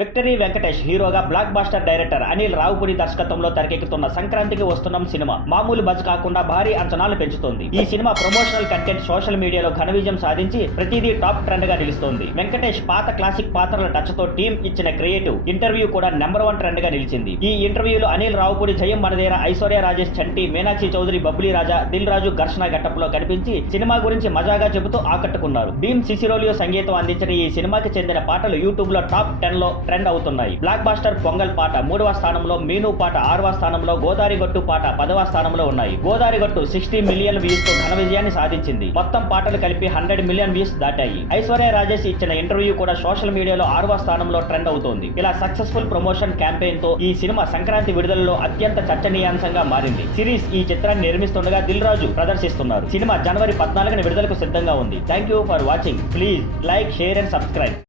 Victory Venkatesh హీరోగా black buster director Anil Ravipudi దర్శకత్వంలో తెరకెక్కుతున్న సంక్రాంతికి వస్తున్నాం సినిమా మామూలు బజ్ కాకుండా భారీ అంచనాలు పెంచుతోంది. ఈ సినిమా ప్రమోషనల్ కంటెంట్ సోషల్ మీడియాలో ఘన విజయం సాధించి ప్రతిదీ టాప్ ట్రెండ్ గా నిలుస్తోంది. వెంకటేష్ పాత క్లాసిక్ పాత్రల టచ్ తో టీం ఇచ్చిన క్రియేటివ్ ఇంటర్వ్యూ కూడా నెంబర్ 1 ట్రెండ్ గా నిలిచింది. ఈ ఇంటర్వ్యూలో అనిల్ రావుపూడి, జయం మనదేర, ఐశ్వర్య రాజేష్, చంటి, మీనాక్షి చౌదరి, బబ్లీ రాజా, దిల్ రాజు ఘర్షణ గెటప్ లో కనిపించి సినిమా గురించి మజాగా చెబుతూ ఆకట్టుకున్నారు. భీమ్ సిసిరోలియో సంగీతం అందించిన ఈ సినిమాకి చెందిన పాటలు యూట్యూబ్ లో టాప్ 10 లో ట్రెండ్ అవుతున్నాయి. బ్లాక్ బాస్టర్ పొంగల్ పాట 3వ స్థానంలో, మీను పాట 6వ స్థానంలో, గోదారి గట్టు పాట 10వ స్థానంలో ఉన్నాయి. గోదారి గట్టు 60 మిలియన్ వ్యూస్ తో ఘన విజయాన్ని సాధించింది. మొత్తం పాటలు కలిపి 100 మిలియన్ వ్యూస్ దాటాయి. ఐశ్వర్య రాజేష్ ఇచ్చిన ఇంటర్వ్యూ కూడా సోషల్ మీడియాలో 6వ స్థానంలో ట్రెండ్ అవుతోంది. ఇలా సక్సెస్ఫుల్ ప్రమోషన్ క్యాంపెయిన్ తో ఈ సినిమా సంక్రాంతి విడుదలలో అత్యంత చర్చనీయాంశంగా మారింది. సిరీస్ ఈ చిత్రాన్ని నిర్మిస్తుండగా దిల్ రాజు ప్రదర్శిస్తున్నారు. సినిమా జనవరి 14న విడుదలకు సిద్ధంగా ఉంది. Thank you for watching. Please like, share and subscribe.